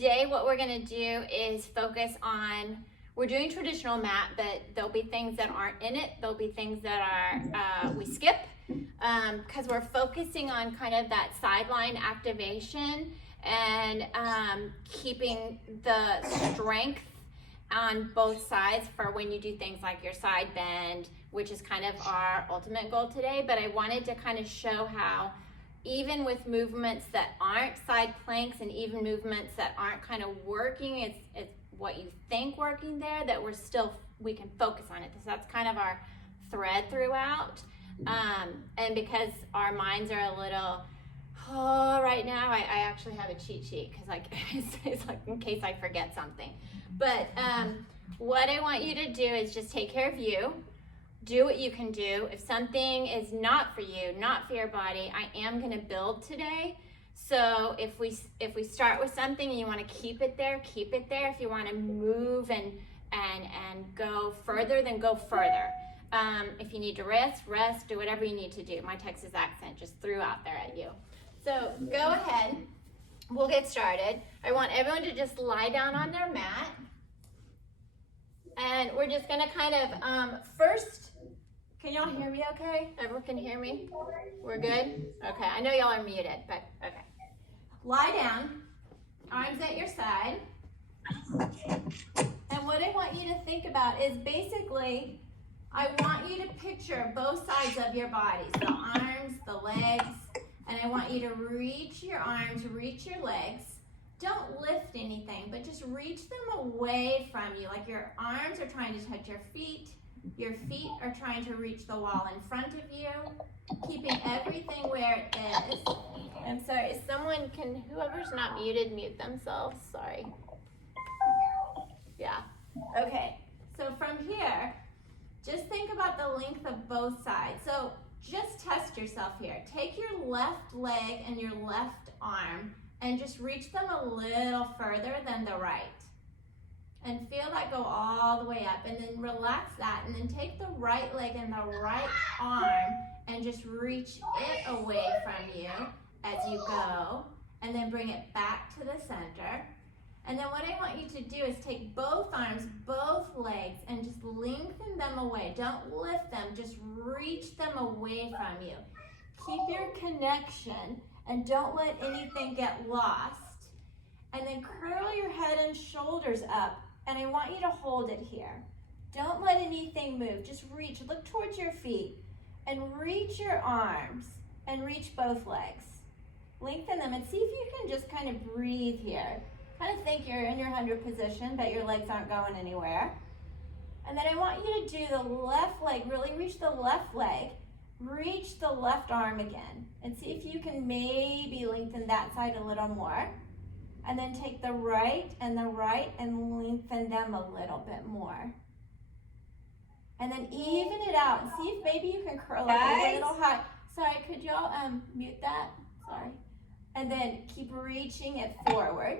Today, what we're gonna do is focus on, we're doing traditional mat, but there'll be things that aren't in it. There'll be things that are, we skip, because we're focusing on kind of that sideline activation and keeping the strength on both sides for when you do things like your side bend, which is kind of our ultimate goal today. But I wanted to kind of show how even with movements that aren't side planks and even movements that aren't kind of working, it's what you think working there, that we can focus on it. So that's kind of our thread throughout. And because our minds are a little, right now I actually have a cheat sheet because it's like in case I forget something. But what I want you to do is just take care of you. Do what you can do. If something is not for you, not for your body, I am going to build today. So if we start with something and you want to keep it there, keep it there. If you want to move and go further, then go further. If you need to rest, do whatever you need to do. My Texas accent just threw out there at you. So go ahead. We'll get started. I want everyone to just lie down on their mat. And we're just going to kind of, first, can y'all hear me okay? Everyone can hear me? We're good? Okay, I know y'all are muted, but okay. Lie down, arms at your side. And what I want you to think about is basically, I want you to picture both sides of your bodies, the arms, the legs, and I want you to reach your arms, reach your legs. Don't lift anything, but just reach them away from you. Like your arms are trying to touch your feet are trying to reach the wall in front of you, keeping everything where it is. I'm sorry, whoever's not muted, mute themselves, sorry. Yeah, okay. So from here, just think about the length of both sides. So just test yourself here. Take your left leg and your left arm and just reach them a little further than the right. And feel that go all the way up. And then relax that. And then take the right leg and the right arm and just reach it away from you as you go. And then bring it back to the center. And then what I want you to do is take both arms, both legs, and just lengthen them away. Don't lift them, just reach them away from you. Keep your connection and don't let anything get lost. And then curl your head and shoulders up. And I want you to hold it here. Don't let anything move. Just reach, look towards your feet and reach your arms and reach both legs. Lengthen them and see if you can just kind of breathe here. Kind of think you're in your 100 position, but your legs aren't going anywhere. And then I want you to do the left leg, really reach the left leg, reach the left arm again, and see if you can maybe lengthen that side a little more. And then take the right and lengthen them a little bit more. And then even it out and see if maybe you can curl up a little high. Sorry, could y'all mute that? Sorry. And then keep reaching it forward.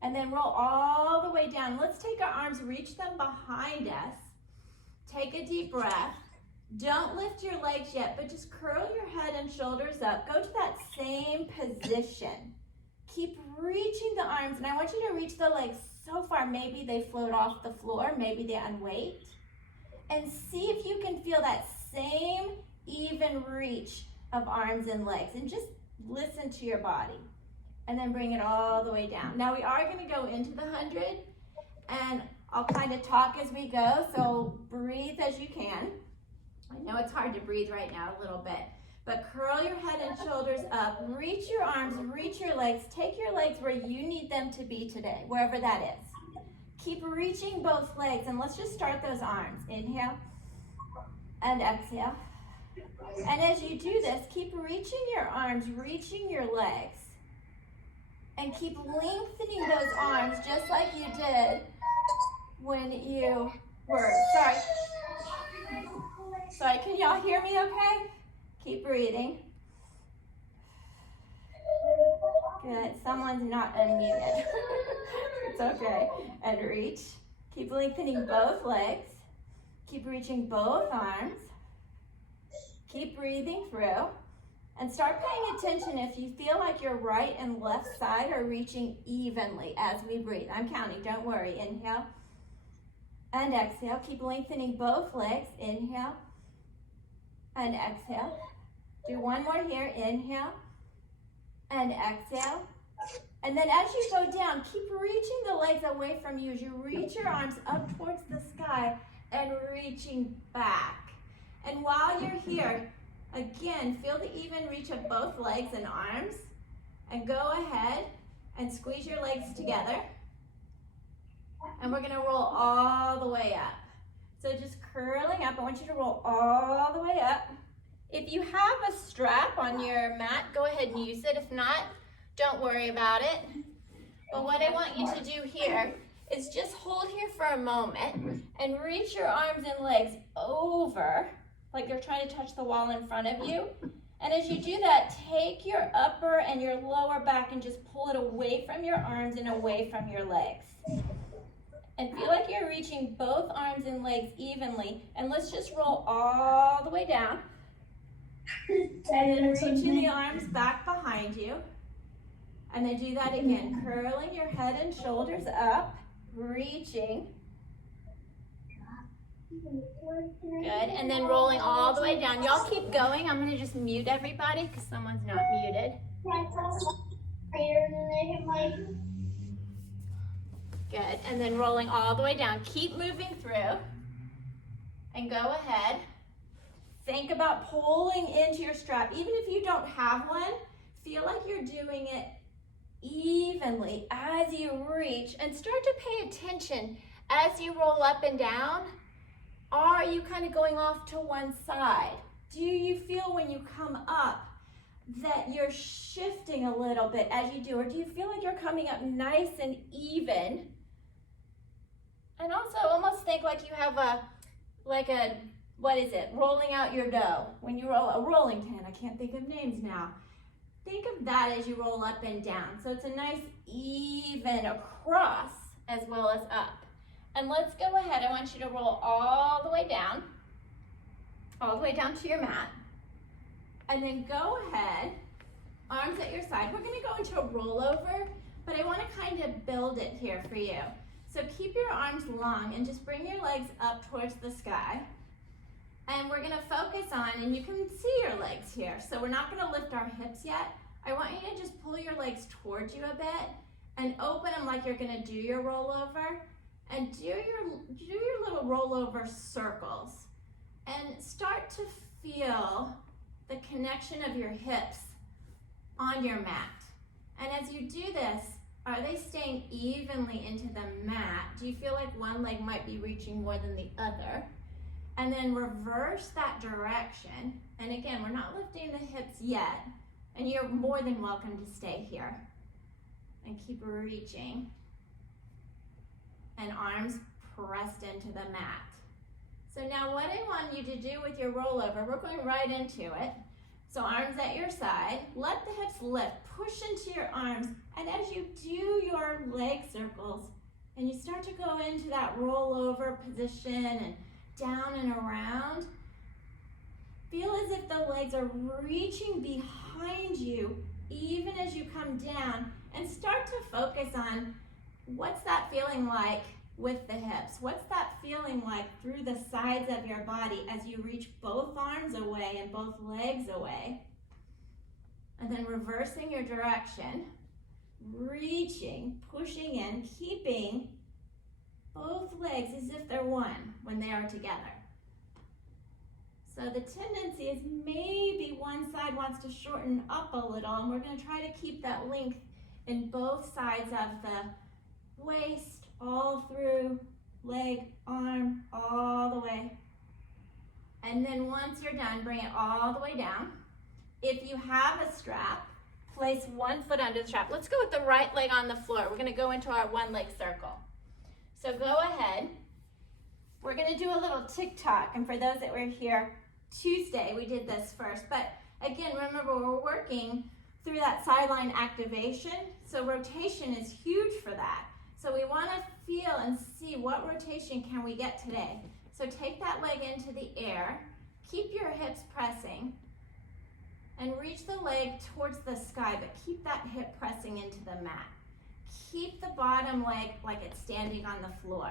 And then roll all the way down. Let's take our arms, reach them behind us. Take a deep breath. Don't lift your legs yet, but just curl your head and shoulders up. Go to that same position. Keep reaching the arms, and I want you to reach the legs so far. Maybe they float off the floor, maybe they unweight. And see if you can feel that same even reach of arms and legs. And just listen to your body. And then bring it all the way down. Now we are going to go into the 100, and I'll kind of talk as we go, so breathe as you can. I know it's hard to breathe right now a little bit, but curl your head and shoulders up, reach your arms, reach your legs, take your legs where you need them to be today, wherever that is. Keep reaching both legs, and let's just start those arms. Inhale and exhale. And as you do this, keep reaching your arms, reaching your legs. And keep lengthening those arms just like you did when you were, sorry, can y'all hear me okay? Keep breathing. Good, someone's not unmuted. It's okay. And reach. Keep lengthening both legs. Keep reaching both arms. Keep breathing through. And start paying attention if you feel like your right and left side are reaching evenly as we breathe. I'm counting, don't worry. Inhale and exhale. Keep lengthening both legs. Inhale and exhale. Do one more here. Inhale and exhale. And then as you go down, keep reaching the legs away from you as you reach your arms up towards the sky and reaching back. And while you're here, again, feel the even reach of both legs and arms. And go ahead and squeeze your legs together. And we're gonna roll all the way up. So just curling up, I want you to roll all the way up. If you have a strap on your mat, go ahead and use it. If not, don't worry about it. But what I want you to do here is just hold here for a moment and reach your arms and legs over, like you're trying to touch the wall in front of you. And as you do that, take your upper and your lower back and just pull it away from your arms and away from your legs. And feel like you're reaching both arms and legs evenly. And let's just roll all the way down. And then reaching the arms back behind you. And then do that again, curling your head and shoulders up, reaching. Good, and then rolling all the way down. Y'all keep going. I'm gonna just mute everybody because someone's not muted. Good, and then rolling all the way down. Keep moving through. And go ahead. Think about pulling into your strap. Even if you don't have one, feel like you're doing it evenly as you reach, and start to pay attention as you roll up and down. Are you kind of going off to one side? Do you feel when you come up that you're shifting a little bit as you do, or do you feel like you're coming up nice and even? And also almost think like you have what is it, rolling out your dough. When you roll a rolling pin, I can't think of names now. Think of that as you roll up and down. So it's a nice even across as well as up. And let's go ahead. I want you to roll all the way down to your mat. And then go ahead, arms at your side. We're gonna go into a rollover, but I wanna kind of build it here for you. So keep your arms long and just bring your legs up towards the sky. And we're gonna focus on, and you can see your legs here, so we're not gonna lift our hips yet. I want you to just pull your legs towards you a bit and open them like you're gonna do your rollover, and do your little rollover circles. And start to feel the connection of your hips on your mat. And as you do this, are they staying evenly into the mat? Do you feel like one leg might be reaching more than the other? And then reverse that direction. And again, we're not lifting the hips yet. And you're more than welcome to stay here. And keep reaching. And arms pressed into the mat. So now what I want you to do with your rollover, we're going right into it. So arms at your side, let the hips lift, push into your arms. And as you do your leg circles, and you start to go into that rollover position and down and around, feel as if the legs are reaching behind you even as you come down, and start to focus on what's that feeling like with the hips. What's that feeling like through the sides of your body as you reach both arms away and both legs away? And then reversing your direction, reaching, pushing in, keeping both legs as if they're one when they are together. So the tendency is maybe one side wants to shorten up a little, and we're going to try to keep that length in both sides of the waist, all through, leg, arm, all the way. And then once you're done, bring it all the way down. If you have a strap, place one foot under the strap. Let's go with the right leg on the floor. We're going to go into our one leg circle. So go ahead. We're going to do a little tick-tock. And for those that were here Tuesday, we did this first. But again, remember, we're working through that sideline activation. So rotation is huge for that. So we want to feel and see what rotation can we get today. So take that leg into the air. Keep your hips pressing. and reach the leg towards the sky, but keep that hip pressing into the mat. Keep the bottom leg like it's standing on the floor.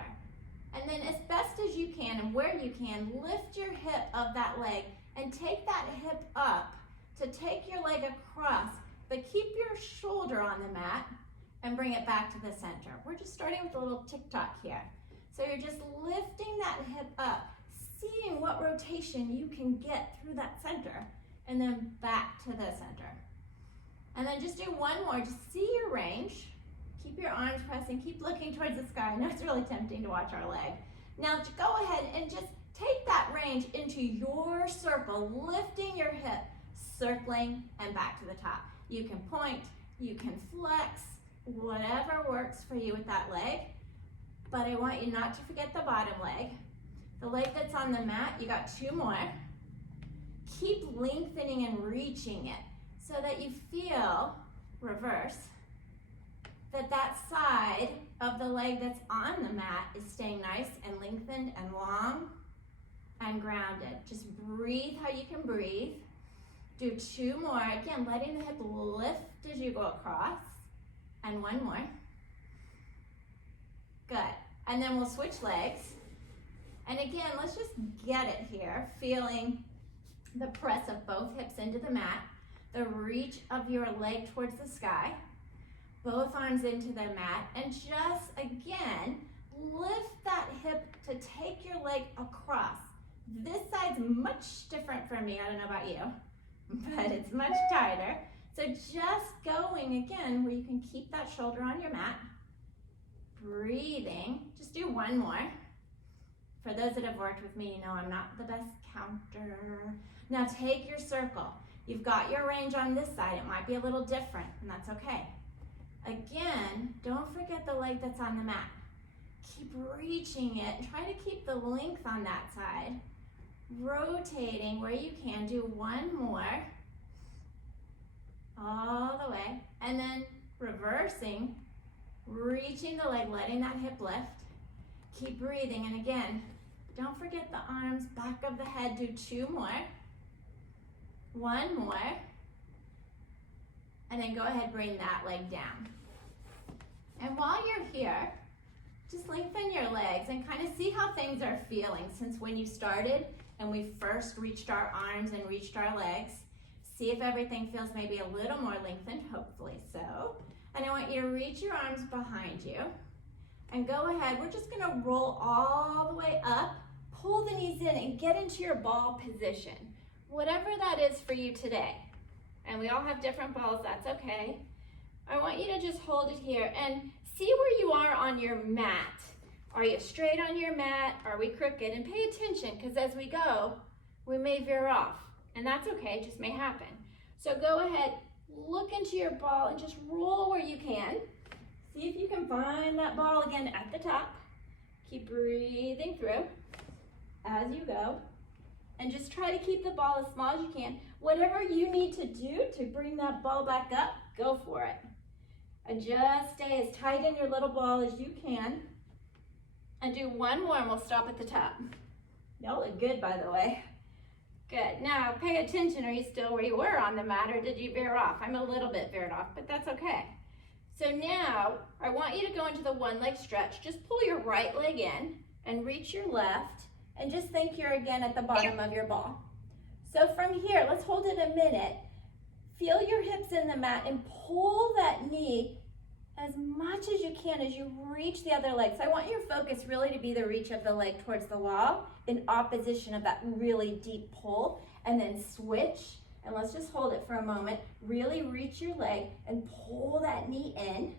And then as best as you can and where you can, lift your hip of that leg and take that hip up to take your leg across, but keep your shoulder on the mat and bring it back to the center. We're just starting with a little tick-tock here. So you're just lifting that hip up, seeing what rotation you can get through that center, and then back to the center. And then just do one more, just see your range. Keep your arms pressing, keep looking towards the sky. I know it's really tempting to watch our leg. Now go ahead and just take that range into your circle, lifting your hip, circling, and back to the top. You can point, you can flex, whatever works for you with that leg. But I want you not to forget the bottom leg. The leg that's on the mat, you got two more. Keep lengthening and reaching it so that you feel, reverse, that side of the leg that's on the mat is staying nice and lengthened and long and grounded. Just breathe how you can breathe. Do two more. Again, letting the hip lift as you go across. And one more. Good. And then we'll switch legs. And again, let's just get it here, feeling the press of both hips into the mat, the reach of your leg towards the sky, both arms into the mat, and just, again, lift that hip to take your leg across. This side's much different for me, I don't know about you, but it's much tighter. So just going, again, where you can keep that shoulder on your mat, breathing. Just do one more. For those that have worked with me, you know I'm not the best counter. Now take your circle. You've got your range on this side. It might be a little different, and that's okay. Again, don't forget the leg that's on the mat. Keep reaching it and try to keep the length on that side. Rotating where you can. Do one more. All the way. And then reversing, reaching the leg, letting that hip lift. Keep breathing. And again, don't forget the arms, back of the head. Do two more. One more. And then go ahead, bring that leg down. And while you're here, just lengthen your legs and kind of see how things are feeling since when you started and we first reached our arms and reached our legs. See if everything feels maybe a little more lengthened, hopefully so. And I want you to reach your arms behind you and go ahead. We're just gonna roll all the way up, pull the knees in and get into your ball position, whatever that is for you today. And we all have different balls, that's okay. I want you to just hold it here and see where you are on your mat. Are you straight on your mat? Are we crooked? And pay attention, because as we go, we may veer off. And that's okay, it just may happen. So go ahead, look into your ball and just roll where you can. See if you can find that ball again at the top. Keep breathing through as you go. And just try to keep the ball as small as you can. Whatever you need to do to bring that ball back up, go for it. And just stay as tight in your little ball as you can. And do one more and we'll stop at the top. Y'all look good, by the way. Good. Now pay attention. Are you still where you were on the mat or did you veer off? I'm a little bit veered off, but that's okay. So now I want you to go into the one leg stretch. Just pull your right leg in and reach your left. And just think you're again at the bottom of your ball. So from here, let's hold it a minute. Feel your hips in the mat and pull that knee as much as you can as you reach the other leg. So I want your focus really to be the reach of the leg towards the wall in opposition of that really deep pull. And then switch, and let's just hold it for a moment. Really reach your leg and pull that knee in.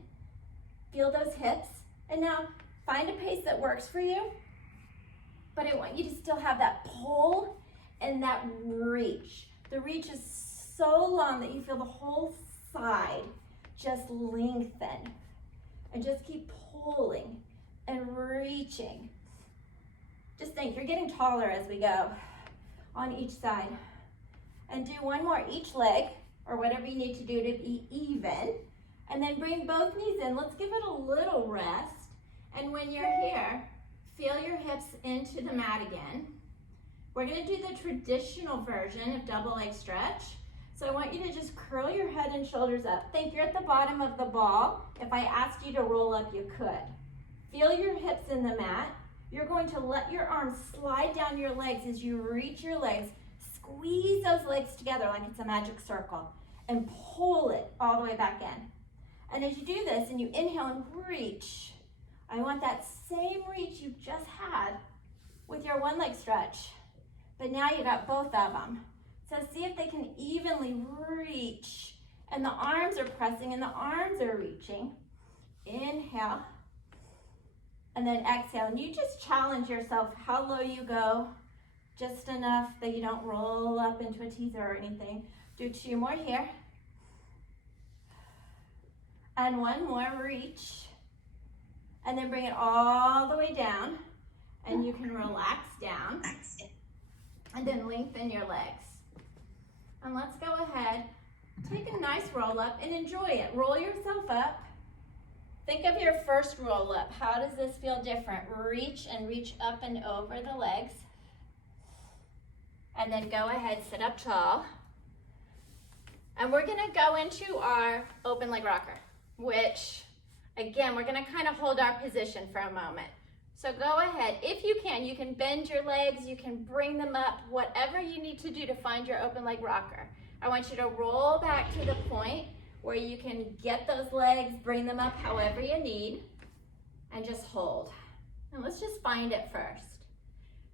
Feel those hips. And now find a pace that works for you. But I want you to still have that pull and that reach. The reach is so long that you feel the whole side just lengthen. And just keep pulling and reaching. Just think, you're getting taller as we go on each side. And do one more each leg, or whatever you need to do to be even. And then bring both knees in. Let's give it a little rest. And when you're here, feel your hips into the mat again. We're gonna do the traditional version of double leg stretch. So I want you to just curl your head and shoulders up. Think you're at the bottom of the ball. If I asked you to roll up, you could. Feel your hips in the mat. You're going to let your arms slide down your legs as you reach your legs. Squeeze those legs together like it's a magic circle and pull it all the way back in. And as you do this and you inhale and reach, I want that same reach you just had with your one leg stretch, but now you got both of them. So see if they can evenly reach, and the arms are pressing and the arms are reaching. Inhale, and then exhale, and you just challenge yourself how low you go, just enough that you don't roll up into a teaser or anything. Do 2 more here. And 1 more, reach. And then bring it all the way down, and you can relax down, and then lengthen your legs. And let's go ahead, take a nice roll up and enjoy it. Roll yourself up. Think of your first roll up. How does this feel different? Reach and reach up and over the legs. And then go ahead, sit up tall. And we're gonna go into our open leg rocker, which, again, we're gonna kind of hold our position for a moment. So go ahead, if you can bend your legs, you can bring them up, whatever you need to do to find your open leg rocker. I want you to roll back to the point where you can get those legs, bring them up however you need, and just hold. And let's just find it first.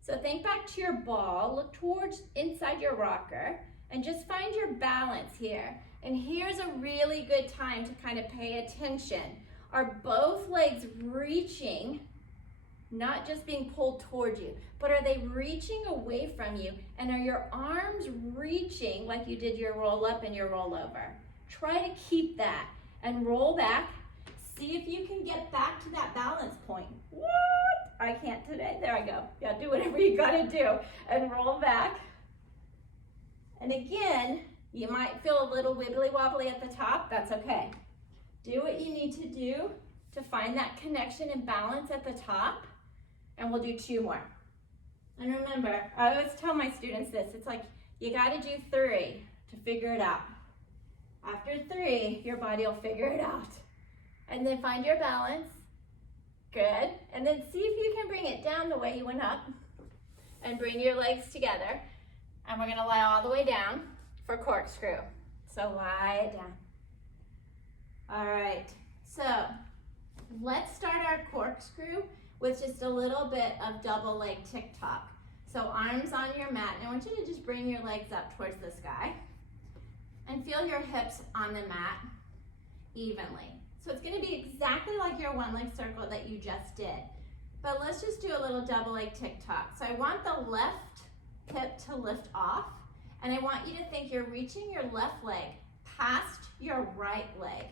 So think back to your ball, look towards inside your rocker, and just find your balance here. And here's a really good time to kind of pay attention. Are both legs reaching? Not just being pulled toward you, but are they reaching away from you? And are your arms reaching like you did your roll up and your roll over? Try to keep that and roll back. See if you can get back to that balance point. What? I can't today. There I go. Yeah, do whatever you gotta do. And roll back. And again, you might feel a little wibbly wobbly at the top. That's okay. Do what you need to do to find that connection and balance at the top. And we'll do 2 more. And remember, I always tell my students this, it's like you gotta do 3 to figure it out. After 3, your body will figure it out. And then find your balance. Good. And then see if you can bring it down the way you went up. And bring your legs together. And we're gonna lie all the way down for corkscrew. So lie down. All right, so let's start our corkscrew with just a little bit of double leg tick-tock. So arms on your mat, and I want you to just bring your legs up towards the sky and feel your hips on the mat evenly. So it's gonna be exactly like your one leg circle that you just did. But let's just do a little double leg tick-tock. So I want the left hip to lift off, and I want you to think you're reaching your left leg past your right leg,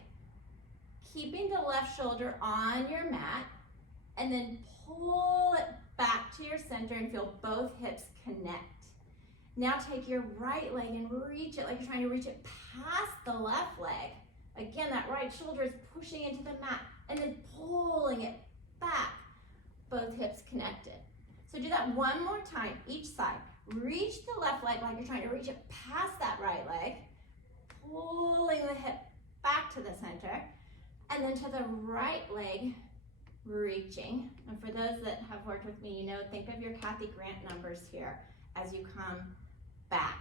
keeping the left shoulder on your mat, and then pull it back to your center and feel both hips connect. Now take your right leg and reach it like you're trying to reach it past the left leg. Again, that right shoulder is pushing into the mat and then pulling it back, both hips connected. So do that 1 more time, each side. Reach the left leg like you're trying to reach it past that right leg, pulling the hip back to the center, and then to the right leg, reaching. And for those that have worked with me, you know, think of your Kathy Grant numbers here as you come back.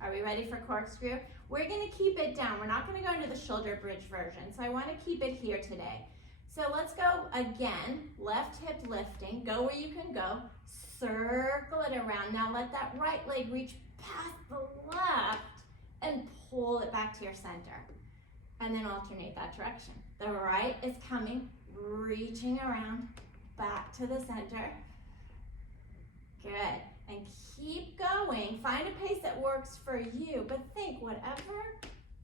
Are we ready for corkscrew? We're gonna keep it down. We're not gonna go into the shoulder bridge version, so I wanna keep it here today. So let's go again, left hip lifting, go where you can go, circle it around. Now let that right leg reach past the left and pull it back to your center. And then alternate that direction. The right is coming, reaching around, back to the center. Good, and keep going. Find a pace that works for you, but think whatever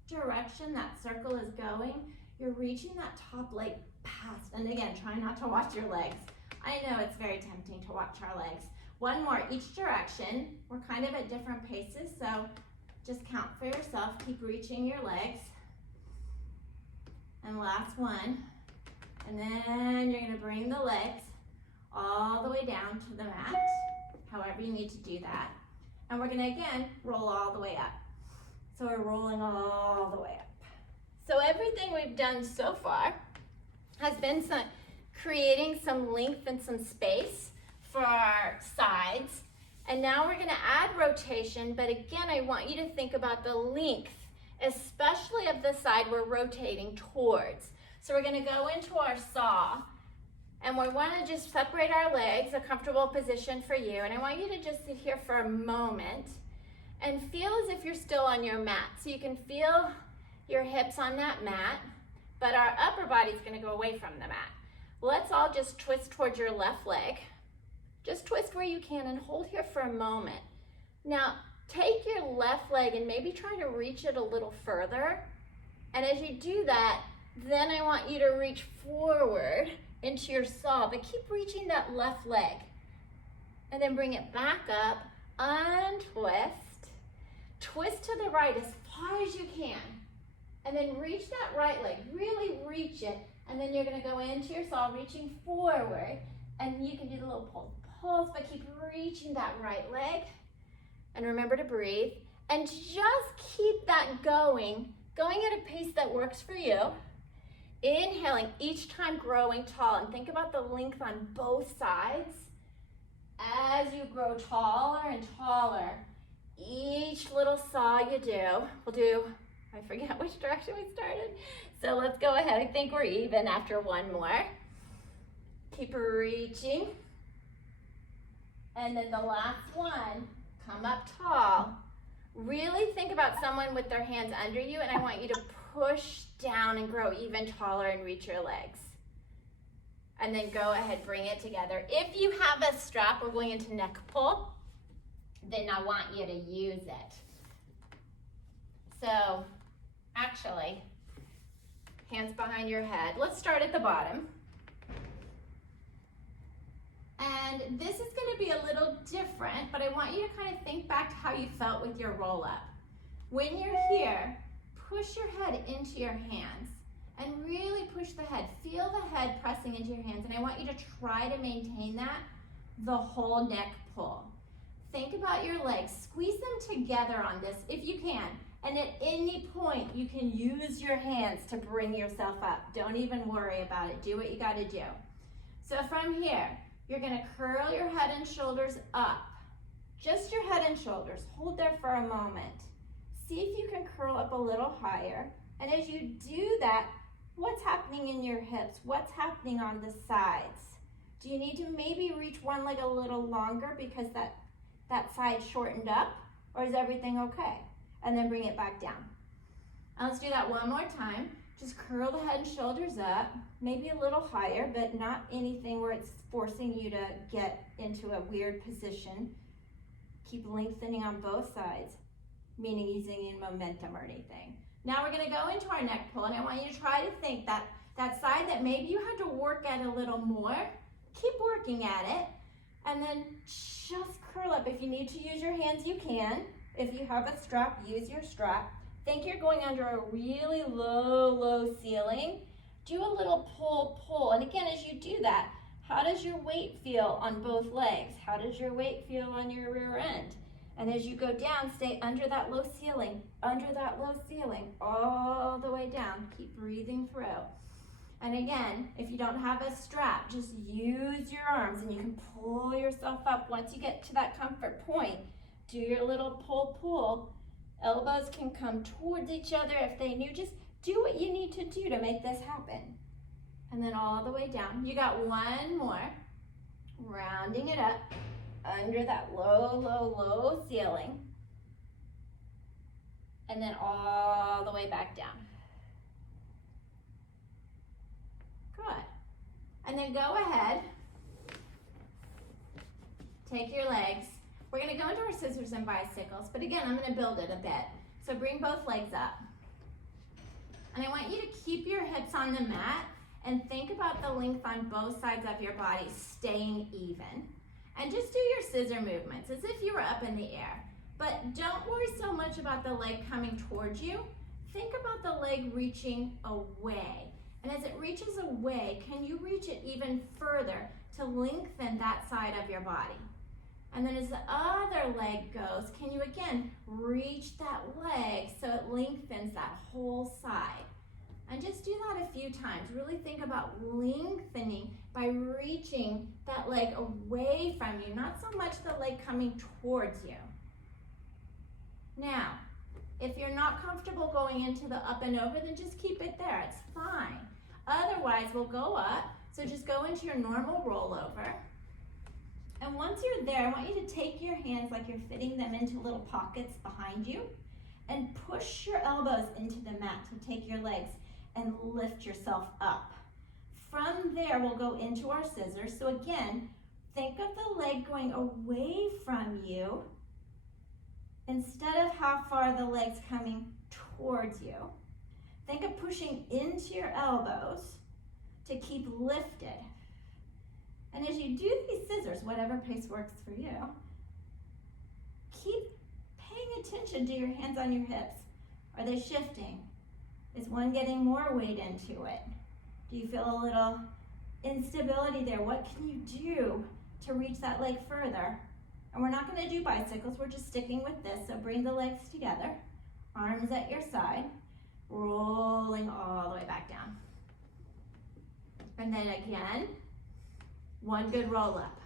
direction that circle is going, you're reaching that top leg past. And again, try not to watch your legs. I know it's very tempting to watch our legs. 1 more each direction. We're kind of at different paces, so just count for yourself. Keep reaching your legs. And last one. And then you're gonna bring the legs all the way down to the mat, however you need to do that. And we're gonna, again, roll all the way up. So we're rolling all the way up. So everything we've done so far has been creating some length and some space for our sides. And now we're gonna add rotation, but again, I want you to think about the length, especially of the side we're rotating towards. So we're gonna go into our saw, and we wanna just separate our legs, a comfortable position for you. And I want you to just sit here for a moment and feel as if you're still on your mat. So you can feel your hips on that mat, but our upper body's gonna go away from the mat. Let's all just twist towards your left leg. Just twist where you can and hold here for a moment. Now, take your left leg and maybe try to reach it a little further. And as you do that, then I want you to reach forward into your saw, but keep reaching that left leg. And then bring it back up, untwist, twist to the right as far as you can. And then reach that right leg, really reach it. And then you're gonna go into your saw, reaching forward. And you can do the little pulse, but keep reaching that right leg. And remember to breathe. And just keep that going at a pace that works for you. Inhaling, each time growing tall. And think about the length on both sides. As you grow taller and taller, each little saw you do, we'll do, I forget which direction we started. So let's go ahead. I think we're even after one more. Keep reaching. And then the last one, come up tall. Really think about someone with their hands under you, and I want you to push down and grow even taller and reach your legs. And then go ahead, bring it together. If you have a strap, we're going into neck pull, then I want you to use it. So, actually, hands behind your head. Let's start at the bottom. And this is gonna be a little different, but I want you to kind of think back to how you felt with your roll up. When you're here, push your head into your hands and really push the head. Feel the head pressing into your hands, and I want you to try to maintain that the whole neck pull. Think about your legs. Squeeze them together on this if you can. And at any point, you can use your hands to bring yourself up. Don't even worry about it. Do what you gotta do. So from here, you're gonna curl your head and shoulders up. Just your head and shoulders. Hold there for a moment. See if you can curl up a little higher. And as you do that, what's happening in your hips? What's happening on the sides? Do you need to maybe reach one leg a little longer because that side shortened up? Or is everything okay? And then bring it back down. And let's do that one more time. Just curl the head and shoulders up, maybe a little higher, but not anything where it's forcing you to get into a weird position. Keep lengthening on both sides, meaning using in momentum or anything. Now we're gonna go into our neck pull, and I want you to try to think that side that maybe you had to work at a little more, keep working at it, and then just curl up. If you need to use your hands, you can. If you have a strap, use your strap. Think you're going under a really low ceiling. Do a little pull. And again, as you do that, how does your weight feel on both legs? How does your weight feel on your rear end? And as you go down, stay under that low ceiling, all the way down. Keep breathing through. And again, if you don't have a strap, just use your arms and you can pull yourself up. Once you get to that comfort point, do your little pull. Elbows can come towards each other if they need. Just do what you need to do to make this happen. And then all the way down. You got one more. Rounding it up under that low ceiling. And then all the way back down. Good. And then go ahead. Take your legs. We're gonna go into our scissors and bicycles, but again, I'm gonna build it a bit. So bring both legs up. And I want you to keep your hips on the mat and think about the length on both sides of your body staying even. And just do your scissor movements as if you were up in the air. But don't worry so much about the leg coming towards you. Think about the leg reaching away. And as it reaches away, can you reach it even further to lengthen that side of your body? And then as the other leg goes, can you again reach that leg so it lengthens that whole side? And just do that a few times. Really think about lengthening by reaching that leg away from you, not so much the leg coming towards you. Now, if you're not comfortable going into the up and over, then just keep it there, it's fine. Otherwise, we'll go up, so just go into your normal rollover. And once you're there, I want you to take your hands like you're fitting them into little pockets behind you and push your elbows into the mat to take your legs and lift yourself up. From there, we'll go into our scissors. So again, think of the leg going away from you instead of how far the leg's coming towards you. Think of pushing into your elbows to keep lifted. And as you do these scissors, whatever pace works for you, keep paying attention to your hands on your hips. Are they shifting? Is one getting more weight into it? Do you feel a little instability there? What can you do to reach that leg further? And we're not going to do bicycles, we're just sticking with this. So bring the legs together, arms at your side, rolling all the way back down. And then again, one good roll up.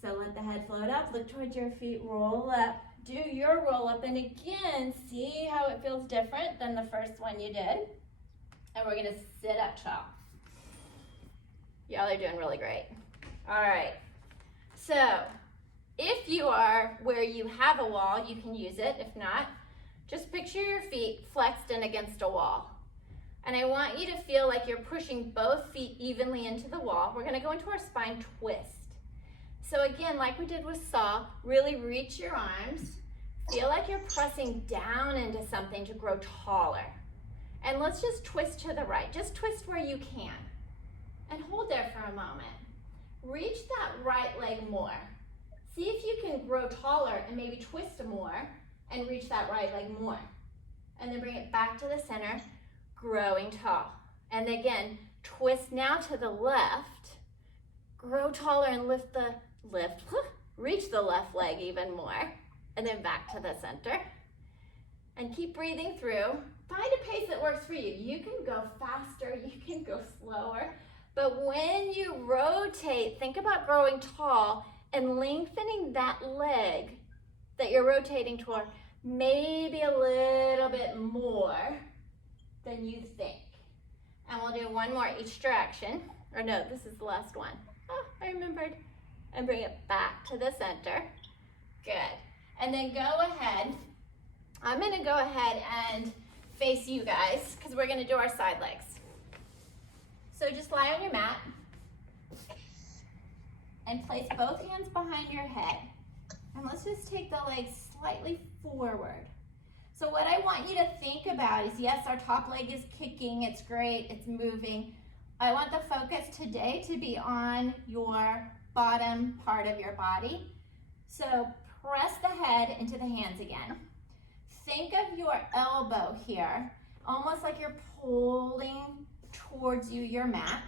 So let the head float up, look towards your feet, roll up. Do your roll up, and again, see how it feels different than the first one you did. And we're gonna sit up tall. Y'all are doing really great. All right, so if you are where you have a wall, you can use it. If not, just picture your feet flexed in against a wall. And I want you to feel like you're pushing both feet evenly into the wall. We're gonna go into our spine twist. So again, like we did with saw, really reach your arms. Feel like you're pressing down into something to grow taller. And let's just twist to the right. Just twist where you can. And hold there for a moment. Reach that right leg more. See if you can grow taller and maybe twist more and reach that right leg more. And then bring it back to the center, growing tall. And again, twist now to the left. Grow taller and reach the left leg even more, and then back to the center. And keep breathing through. Find a pace that works for you. You can go faster, you can go slower, but when you rotate, think about growing tall and lengthening that leg that you're rotating toward, maybe a little bit more than you think. And we'll do one more each direction. Or no, this is the last one. Oh, I remembered. And bring it back to the center. Good. And then go ahead. I'm gonna go ahead and face you guys because we're gonna do our side legs. So just lie on your mat and place both hands behind your head. And let's just take the legs slightly forward. So what I want you to think about is, yes, our top leg is kicking, it's great, it's moving. I want the focus today to be on your bottom part of your body. So press the head into the hands again. Think of your elbow here, almost like you're pulling towards you your mat.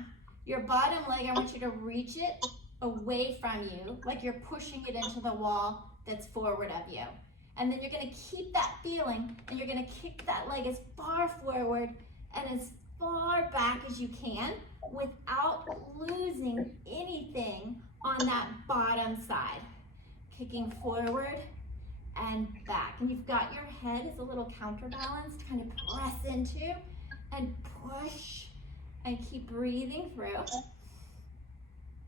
Your bottom leg, I want you to reach it away from you, like you're pushing it into the wall that's forward of you. And then you're gonna keep that feeling, and you're gonna kick that leg as far forward and as far back as you can without losing anything on that bottom side. Kicking forward and back. And you've got your head as a little counterbalance to kind of press into and push and keep breathing through.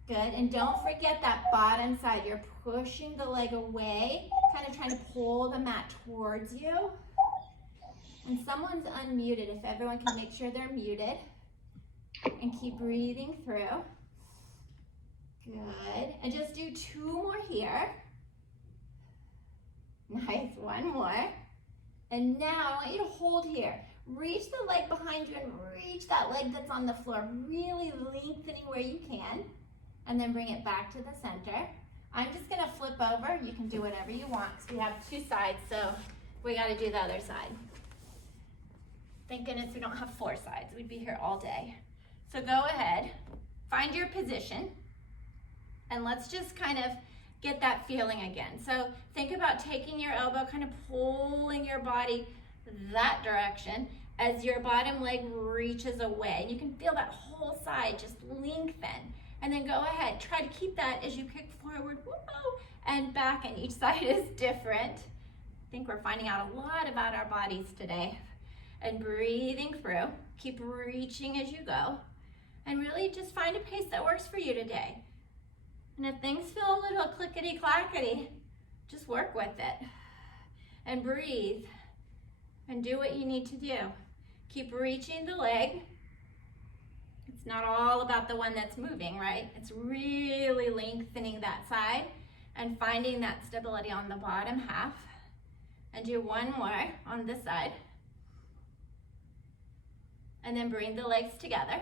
Good, and don't forget that bottom side. You're pushing the leg away, kind of trying to pull the mat towards you. And someone's unmuted. If everyone can make sure they're muted. And keep breathing through. Good, and just do 2 more here. Nice, 1 more. And now I want you to hold here. Reach the leg behind you and reach that leg that's on the floor, really lengthening where you can. And then bring it back to the center. I'm just gonna flip over. You can do whatever you want because we have 2 sides, so we gotta do the other side. Thank goodness we don't have 4 sides. We'd be here all day. So go ahead, find your position, and let's just kind of get that feeling again. So think about taking your elbow, kind of pulling your body that direction as your bottom leg reaches away. And you can feel that whole side just lengthen. And then go ahead, try to keep that as you kick forward, whoa, and back, and each side is different. I think we're finding out a lot about our bodies today. And breathing through, keep reaching as you go, and really just find a pace that works for you today. And if things feel a little clickety-clackety, just work with it. And breathe, and do what you need to do. Keep reaching the leg. It's not all about the one that's moving, right? It's really lengthening that side and finding that stability on the bottom half. And do one more on this side. And then bring the legs together.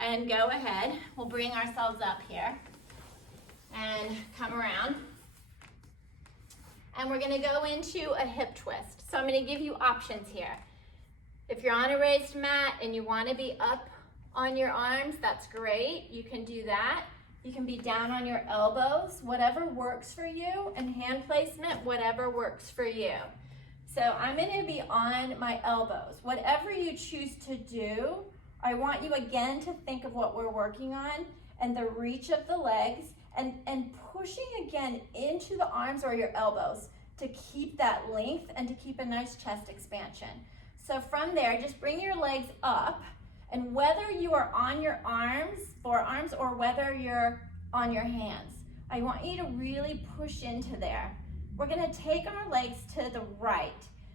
And go ahead, we'll bring ourselves up here and come around. And we're gonna go into a hip twist. So I'm gonna give you options here. If you're on a raised mat and you wanna be up on your arms, that's great. You can do that. You can be down on your elbows, whatever works for you, and hand placement, whatever works for you. So I'm gonna be on my elbows. Whatever you choose to do, I want you again to think of what we're working on and the reach of the legs and pushing again into the arms or your elbows to keep that length and to keep a nice chest expansion. So from there, just bring your legs up. And whether you are on your arms, forearms, or whether you're on your hands, I want you to really push into there. We're gonna take our legs to the right.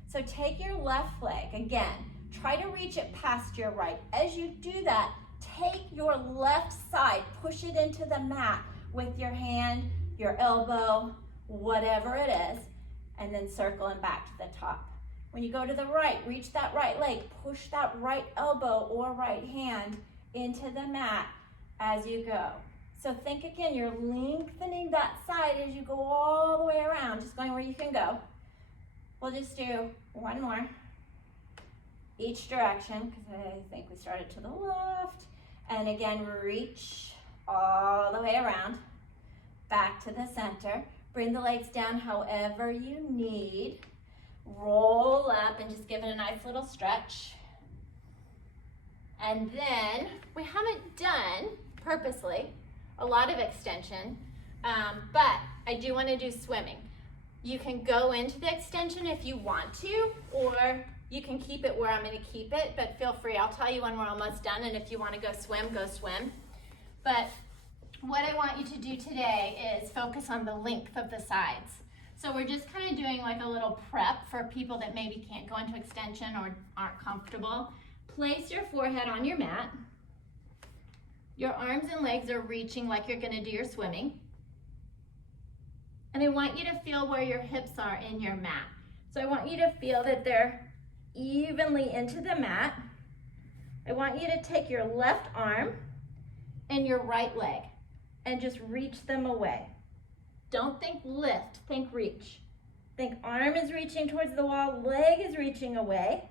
So take your left leg, again, try to reach it past your right. As you do that, take your left side, push it into the mat with your hand, your elbow, whatever it is, and then circle and back to the top. When you go to the right, reach that right leg, push that right elbow or right hand into the mat as you go. So think again, you're lengthening that side as you go all the way around, just going where you can go. We'll just do one more, each direction, because I think we started to the left. And again, reach all the way around, back to the center. Bring the legs down however you need. Roll up and just give it a nice little stretch. And then we haven't done, purposely, a lot of extension, but I do want to do swimming. You can go into the extension if you want to, or you can keep it where I'm going to keep it, but feel free. I'll tell you when we're almost done, and if you want to go swim, go swim. But what I want you to do today is focus on the length of the sides. So we're just kind of doing like a little prep for people that maybe can't go into extension or aren't comfortable. Place your forehead on your mat. Your arms and legs are reaching like you're going to do your swimming. And I want you to feel where your hips are in your mat. So I want you to feel that they're evenly into the mat. I want you to take your left arm and your right leg and just reach them away. Don't think lift, think reach. Think arm is reaching towards the wall, leg is reaching away.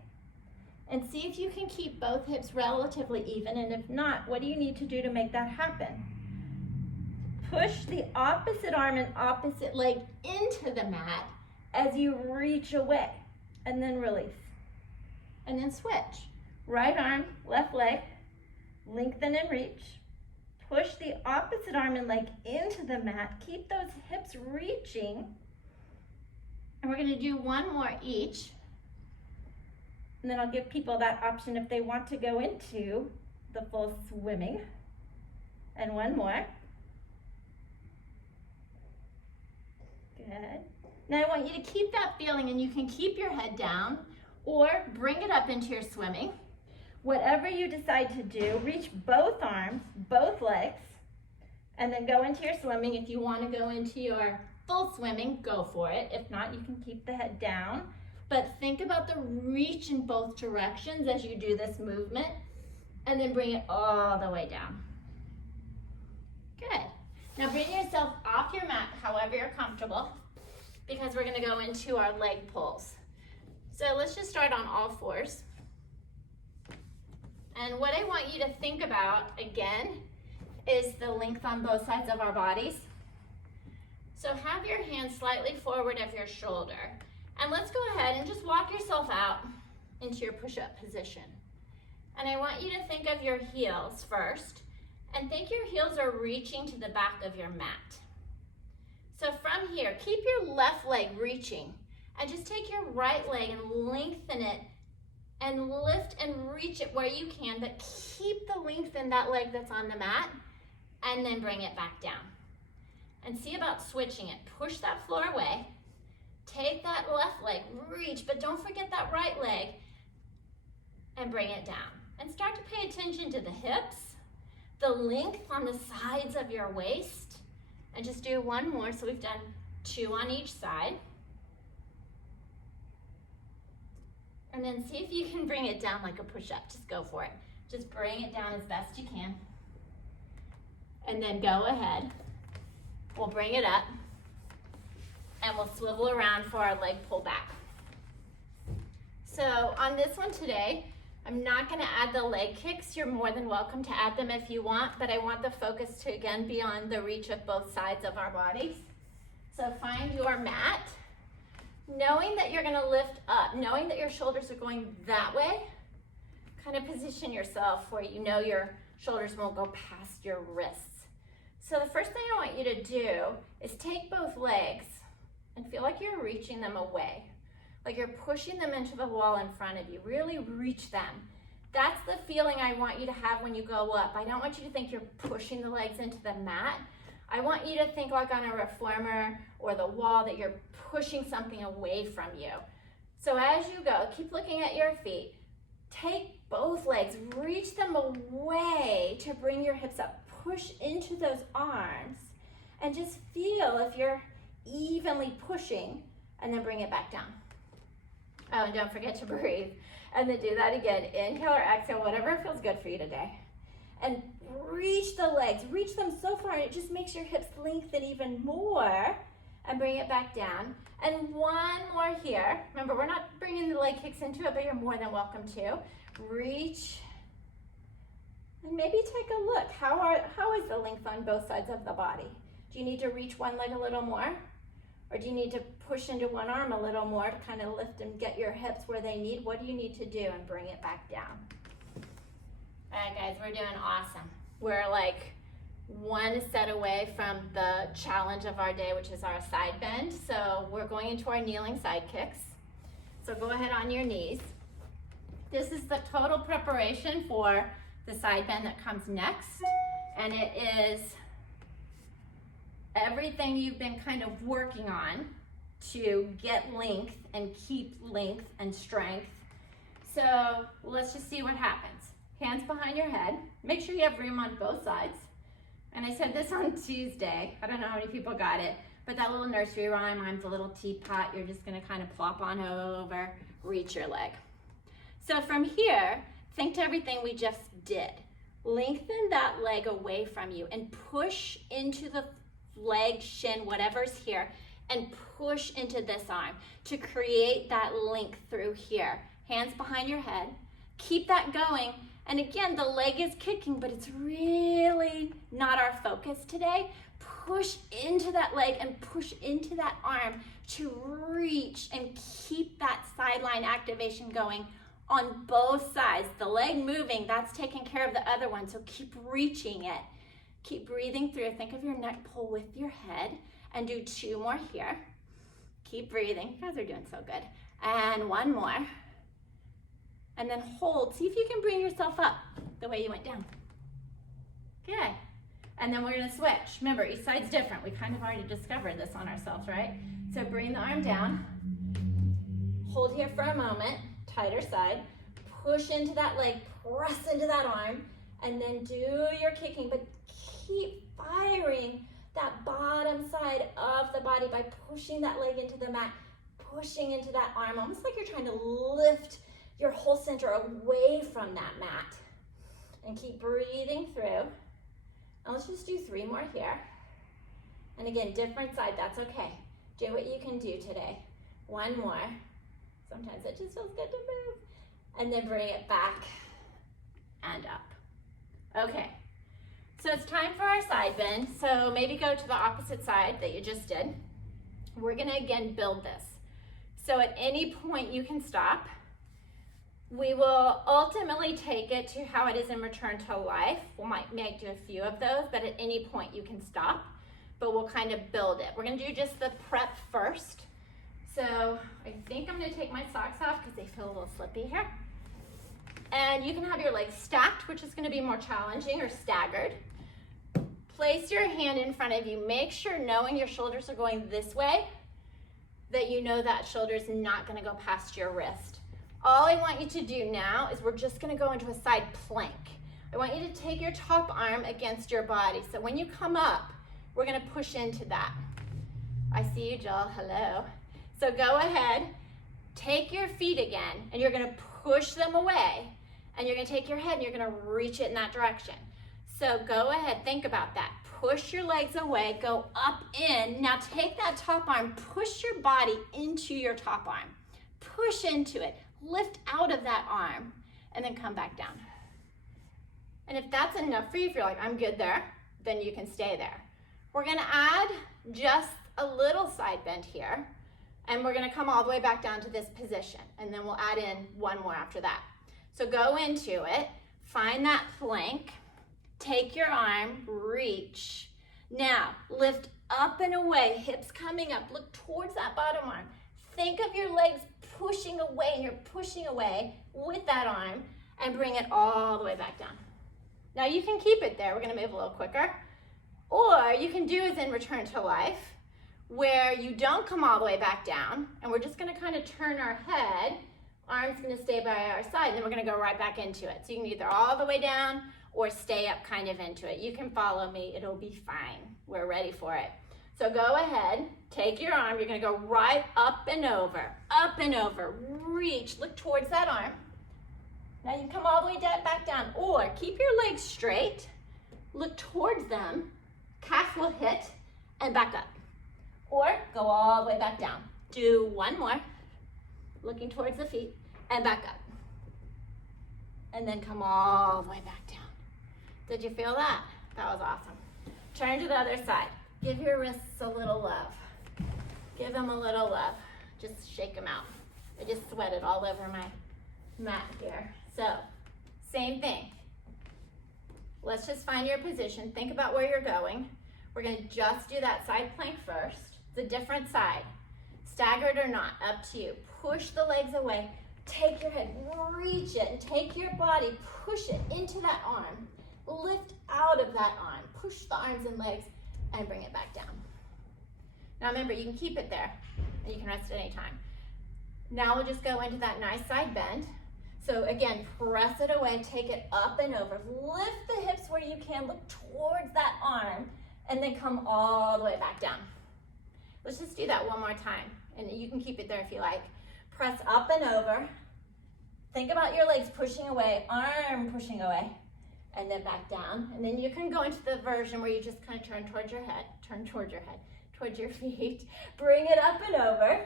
And see if you can keep both hips relatively even, and if not, what do you need to do to make that happen? Push the opposite arm and opposite leg into the mat as you reach away, and then release. And then switch. Right arm, left leg, lengthen and reach. Push the opposite arm and leg into the mat. Keep those hips reaching. And we're going to do one more each. And then I'll give people that option if they want to go into the full swimming. And one more. Good. Now I want you to keep that feeling, and you can keep your head down or bring it up into your swimming. Whatever you decide to do, reach both arms, both legs, and then go into your swimming. If you want to go into your full swimming, go for it. If not, you can keep the head down. But think about the reach in both directions as you do this movement, and then bring it all the way down. Good. Now bring yourself off your mat however you're comfortable, because we're going to go into our leg pulls. So let's just start on all fours. And what I want you to think about, again, is the length on both sides of our bodies. So have your hands slightly forward of your shoulder. And let's go ahead and just walk yourself out into your push-up position. And I want you to think of your heels first, and think your heels are reaching to the back of your mat. So from here, keep your left leg reaching, and just take your right leg and lengthen it, and lift and reach it where you can, but keep the length in that leg that's on the mat, and then bring it back down. And see about switching it. Push that floor away, take that left leg, reach, but don't forget that right leg, and bring it down. And start to pay attention to the hips, the length on the sides of your waist, and just do one more. So we've done 2 on each side. And then see if you can bring it down like a push-up. Just go for it. Just bring it down as best you can. And then go ahead. We'll bring it up, and we'll swivel around for our leg pull back. So on this one today, I'm not going to add the leg kicks. You're more than welcome to add them if you want, but I want the focus to, again, be on the reach of both sides of our bodies. So find your mat. Knowing that you're going to lift up, knowing that your shoulders are going that way, kind of position yourself where you know your shoulders won't go past your wrists. So the first thing I want you to do is take both legs and feel like you're reaching them away. Like you're pushing them into the wall in front of you. Really reach them. That's the feeling I want you to have when you go up. I don't want you to think you're pushing the legs into the mat. I want you to think like on a reformer or the wall that you're pushing something away from you. So as you go, keep looking at your feet. Take both legs, reach them away to bring your hips up. Push into those arms and just feel if you're evenly pushing, and then bring it back down. Oh, and don't forget to breathe. And then do that again. Inhale or exhale, whatever feels good for you today. And reach the legs, reach them so far, and it just makes your hips lengthen even more. And bring it back down. And one more here. Remember, we're not bringing the leg kicks into it, but you're more than welcome to. Reach. And maybe take a look. How is the length on both sides of the body? Do you need to reach one leg a little more? Or do you need to push into one arm a little more to kind of lift and get your hips where they need? What do you need to do? And bring it back down. All right, guys, we're doing awesome. We're like one set away from the challenge of our day, which is our side bend. So we're going into our kneeling side kicks. So go ahead on your knees. This is the total preparation for the side bend that comes next. And it is everything you've been kind of working on to get length and keep length and strength. So let's just see what happens. Hands behind your head. Make sure you have room on both sides. And I said this on Tuesday. I don't know how many people got it, but that little nursery rhyme, I'm the little teapot, you're just gonna kind of plop on over, reach your leg. So from here, think to everything we just did. Lengthen that leg away from you and push into the leg, shin, whatever's here, and push into this arm to create that length through here. Hands behind your head. Keep that going. And again, the leg is kicking, but it's really not our focus today. Push into that leg and push into that arm to reach and keep that sideline activation going on both sides. The leg moving, that's taking care of the other one, so keep reaching it. Keep breathing through. Think of your neck pull with your head, and do 2 more here. Keep breathing. You guys are doing so good. And 1 more. And then hold. See if you can bring yourself up the way you went down. Okay. And then we're going to switch. Remember, each side's different. We kind of already discovered this on ourselves, right? So bring the arm down. Hold here for a moment. Tighter side. Push into that leg. Press into that arm. And then do your kicking, but keep firing that bottom side of the body by pushing that leg into the mat, pushing into that arm, almost like you're trying to lift your whole center away from that mat. And keep breathing through. And let's just do 3 more here. And again, different side, that's okay. Do what you can do today. 1 more. Sometimes it just feels good to move. And then bring it back and up. Okay. So it's time for our side bend. So maybe go to the opposite side that you just did. We're gonna again build this. So at any point you can stop. We will ultimately take it to how it is in Return to Life. We might do a few of those, but at any point you can stop, but we'll kind of build it. We're gonna do just the prep first. So I think I'm gonna take my socks off because they feel a little slippy here. And you can have your legs stacked, which is gonna be more challenging, or staggered. Place your hand in front of you. Make sure, knowing your shoulders are going this way, that you know that shoulder is not gonna go past your wrist. All I want you to do now is we're just gonna go into a side plank. I want you to take your top arm against your body. So when you come up, we're gonna push into that. I see you, Jill, hello. So go ahead, take your feet again, and you're gonna push them away, and you're gonna take your head and you're gonna reach it in that direction. So go ahead, think about that. Push your legs away, go up in. Now take that top arm, push your body into your top arm. Push into it, lift out of that arm, and then come back down. And if that's enough for you, if you're like, I'm good there, then you can stay there. We're gonna add just a little side bend here, and we're gonna come all the way back down to this position, and then we'll add in one more after that. So go into it, find that plank, take your arm, reach. Now, lift up and away, hips coming up, look towards that bottom arm. Think of your legs pushing away, and you're pushing away with that arm, and bring it all the way back down. Now you can keep it there, we're gonna move a little quicker. Or you can do as in Return to Life, where you don't come all the way back down, and we're just gonna kind of turn our head, arms gonna stay by our side, and then we're gonna go right back into it. So you can either all the way down or stay up kind of into it. You can follow me, it'll be fine. We're ready for it. So go ahead, take your arm, you're gonna go right up and over, reach, look towards that arm. Now you can come all the way back down, or keep your legs straight, look towards them, calf will hit, and back up. Or go all the way back down. Do one more, looking towards the feet, and back up. And then come all the way back down. Did you feel that? That was awesome. Turn to the other side. Give your wrists a little love. Give them a little love. Just shake them out. I just sweated all over my mat here. So, same thing. Let's just find your position. Think about where you're going. We're gonna just do that side plank first. It's a different side. Staggered or not, up to you. Push the legs away. Take your head, reach it, and take your body, push it into that arm. Lift out of that arm. Push the arms and legs and bring it back down. Now remember, you can keep it there and you can rest at any time. Now we'll just go into that nice side bend. So again, press it away, take it up and over. Lift the hips where you can, look towards that arm, and then come all the way back down. Let's just do that one more time, and you can keep it there if you like. Press up and over. Think about your legs pushing away, arm pushing away, and then back down. And then you can go into the version where you just kind of turn towards your head, towards your feet. Bring it up and over.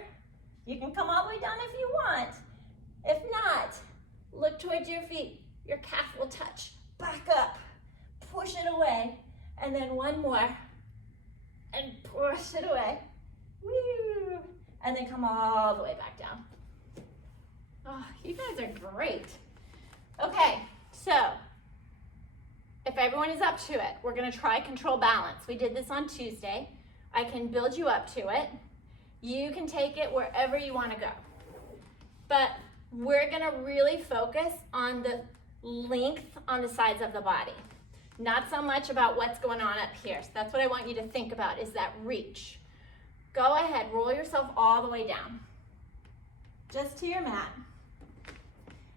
You can come all the way down if you want. If not, look towards your feet. Your calf will touch. Back up. Push it away. And then one more. And push it away. Woo! And then come all the way back down. Oh, you guys are great. Okay, so if everyone is up to it, we're gonna try control balance. We did this on Tuesday. I can build you up to it. You can take it wherever you wanna go. But we're gonna really focus on the length on the sides of the body. Not so much about what's going on up here. So that's what I want you to think about, is that reach. Go ahead, roll yourself all the way down. Just to your mat.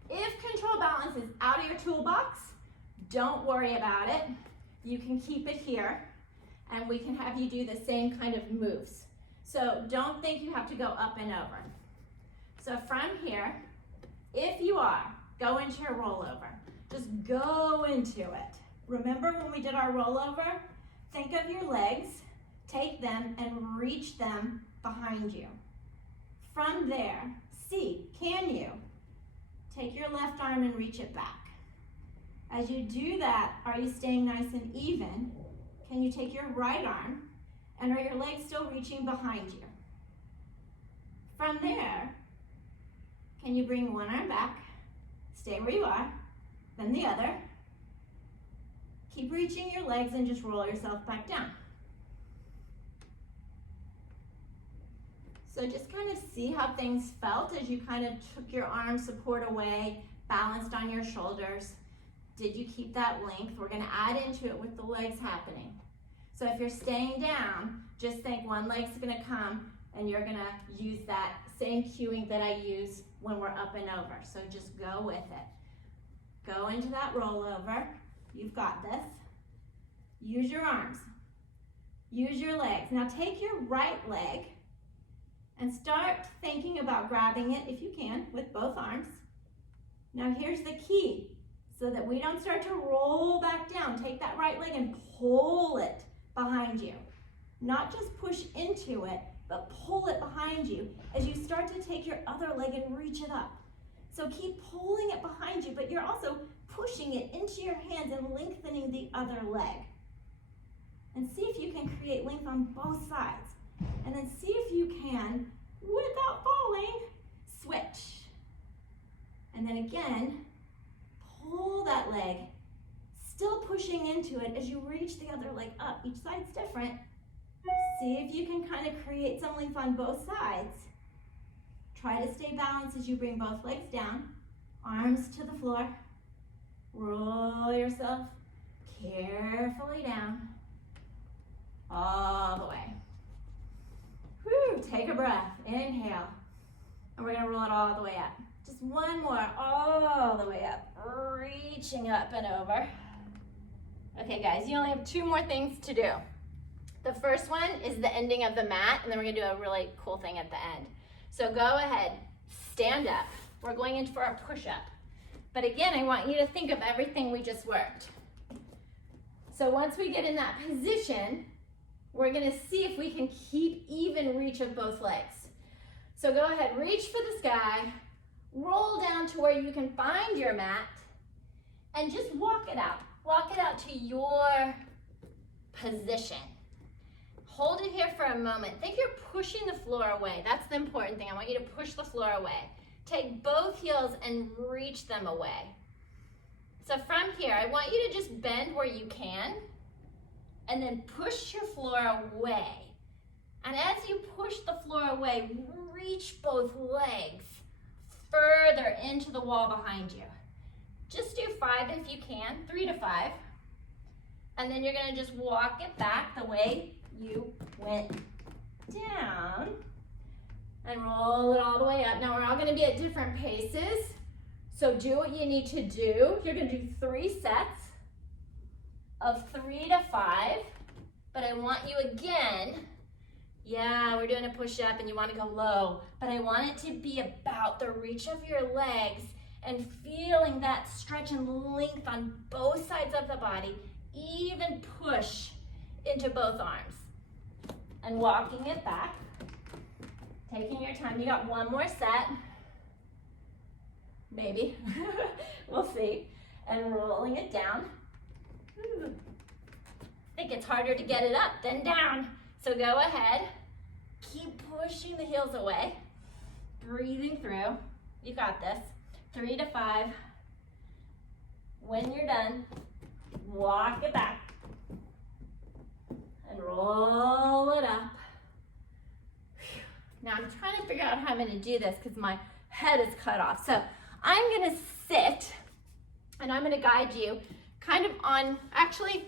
If control balance is out of your toolbox, don't worry about it. You can keep it here, and we can have you do the same kind of moves. So don't think you have to go up and over. So from here, if you are, go into your rollover. Just go into it. Remember when we did our rollover? Think of your legs, take them and reach them behind you. From there, see, can you take your left arm and reach it back? As you do that, are you staying nice and even? Can you take your right arm, and are your legs still reaching behind you? From there, can you bring one arm back, stay where you are, then the other. Keep reaching your legs and just roll yourself back down. So just kind of see how things felt as you kind of took your arm support away, balanced on your shoulders. Did you keep that length? We're gonna add into it with the legs happening. So if you're staying down, just think one leg's gonna come and you're gonna use that same cueing that I use when we're up and over. So just go with it. Go into that rollover. You've got this. Use your arms. Use your legs. Now take your right leg and start thinking about grabbing it, if you can, with both arms. Now here's the key, so that we don't start to roll back down. Take that right leg and pull it behind you. Not just push into it, but pull it behind you as you start to take your other leg and reach it up. So keep pulling it behind you, but you're also pushing it into your hands and lengthening the other leg. And see if you can create length on both sides. And then see if you can, without falling, switch. And then again, pull that leg, still pushing into it as you reach the other leg up. Each side's different. See if you can kind of create some length on both sides. Try to stay balanced as you bring both legs down, arms to the floor. Roll yourself carefully down, all the way. Whew, take a breath, inhale. And we're gonna roll it all the way up. Just one more, all the way up, reaching up and over. Okay guys, you only have 2 more things to do. The first one is the ending of the mat, and then we're gonna do a really cool thing at the end. So go ahead, stand up. We're going in for our push-up. But again, I want you to think of everything we just worked. So once we get in that position, we're gonna see if we can keep even reach of both legs. So go ahead, reach for the sky, roll down to where you can find your mat, and just walk it out. Walk it out to your position. Hold it here for a moment. Think you're pushing the floor away. That's the important thing. I want you to push the floor away. Take both heels and reach them away. So from here, I want you to just bend where you can, and then push your floor away. And as you push the floor away, reach both legs further into the wall behind you. Just do 5 if you can, 3 to 5. And then you're gonna just walk it back the way you went down and roll it all the way up. Now we're all gonna be at different paces. So do what you need to do. You're gonna do 3 sets of 3 to 5, but I want you again, yeah, we're doing a push-up and you wanna go low, but I want it to be about the reach of your legs and feeling that stretch and length on both sides of the body, even push into both arms. And walking it back, taking your time. You got 1 more set, maybe, we'll see, and rolling it down. I think it's harder to get it up than down. So go ahead, keep pushing the heels away, breathing through. You got this. 3 to 5. When you're done, walk it back and roll it up. Now I'm trying to figure out how I'm gonna do this because my head is cut off. So I'm gonna sit and I'm gonna guide you kind of on, actually,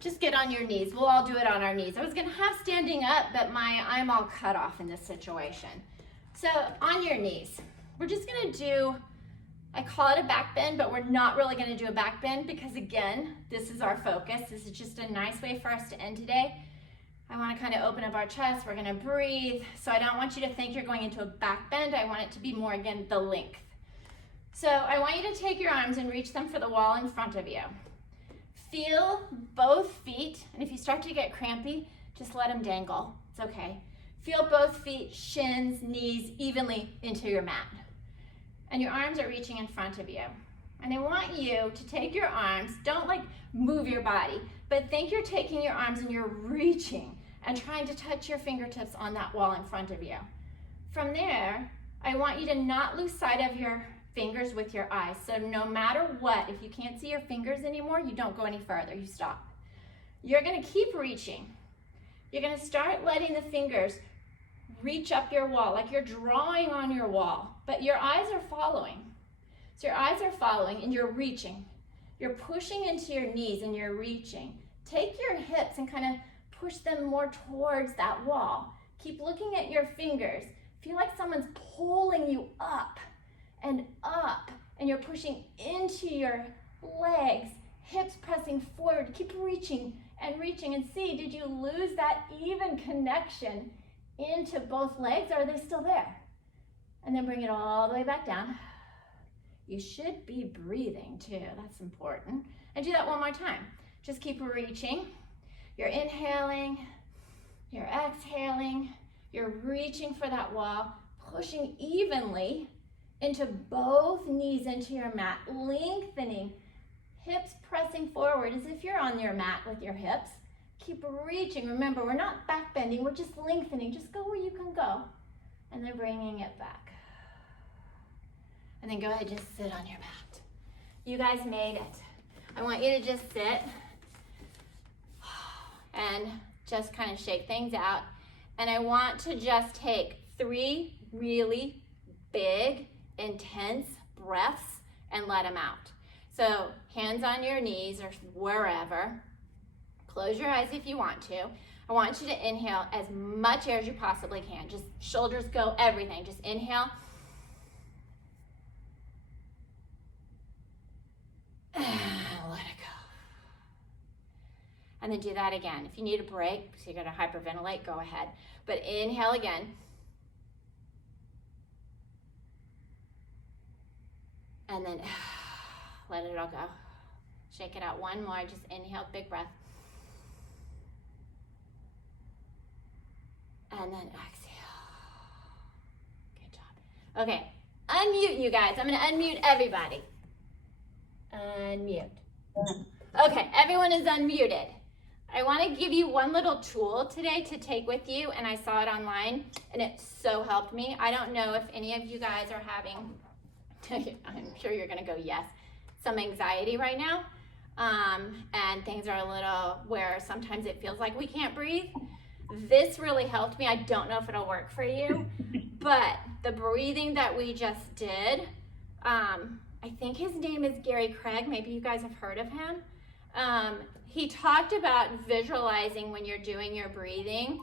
just get on your knees. We'll all do it on our knees. I was gonna have standing up, but I'm all cut off in this situation. So on your knees, we're just gonna do, I call it a back bend, but we're not really gonna do a back bend because again, this is our focus. This is just a nice way for us to end today. I wanna kind of open up our chest. We're gonna breathe. So I don't want you to think you're going into a back bend. I want it to be more, again, the length. So I want you to take your arms and reach them for the wall in front of you. Feel both feet, and if you start to get crampy, just let them dangle. It's okay. Feel both feet, shins, knees, evenly into your mat. And your arms are reaching in front of you. And I want you to take your arms, don't like move your body, but think you're taking your arms and you're reaching and trying to touch your fingertips on that wall in front of you. From there, I want you to not lose sight of your fingers with your eyes. So no matter what, if you can't see your fingers anymore, you don't go any further, you stop. You're gonna keep reaching. You're gonna start letting the fingers reach up your wall, like you're drawing on your wall, but your eyes are following. So your eyes are following and you're reaching. You're pushing into your knees and you're reaching. Take your hips and kind of push them more towards that wall. Keep looking at your fingers. Feel like someone's pulling you up, and you're pushing into your legs, hips pressing forward. Keep reaching and reaching, and see, did you lose that even connection into both legs, or are they still there? And then bring it all the way back down. You should be breathing too, that's important. And do that one more time. Just keep reaching. You're inhaling, you're exhaling, you're reaching for that wall, pushing evenly into both knees into your mat, lengthening, hips pressing forward as if you're on your mat with your hips. Keep reaching. Remember, we're not back bending, we're just lengthening. Just go where you can go. And then bringing it back. And then go ahead and just sit on your mat. You guys made it. I want you to just sit and just kind of shake things out. And I want to just take 3 really big, intense breaths and let them out. So hands on your knees or wherever. Close your eyes if you want to. I want you to inhale as much air as you possibly can. Just shoulders go, everything. Just inhale. And let it go. And then do that again. If you need a break, so you're gonna hyperventilate, go ahead. But inhale again. And then let it all go. Shake it out one more, just inhale, big breath. And then exhale. Good job. Okay, unmute you guys. I'm gonna unmute everybody. Unmute. Okay, everyone is unmuted. I wanna give you one little tool today to take with you, and I saw it online, and it so helped me. I don't know if any of you guys are having, I'm sure you're gonna go yes, some anxiety right now, and things are a little where sometimes it feels like we can't breathe. This really helped me. I don't know if it'll work for you, but the breathing that we just did, I think his name is Gary Craig. Maybe you guys have heard of him. He talked about visualizing when you're doing your breathing.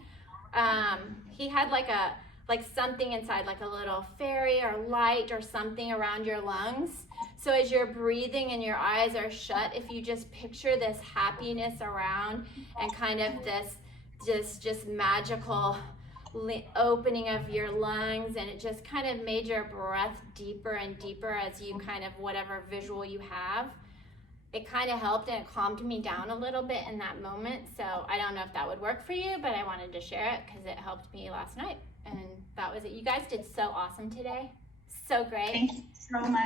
He had like something inside, like a little fairy or light or something around your lungs. So as you're breathing and your eyes are shut, if you just picture this happiness around and kind of this just magical opening of your lungs, and it just kind of made your breath deeper and deeper as you kind of whatever visual you have. It kind of helped and it calmed me down a little bit in that moment. So I don't know if that would work for you, but I wanted to share it because it helped me last night. And that was it. You guys did so awesome today. So great. Thank you so much.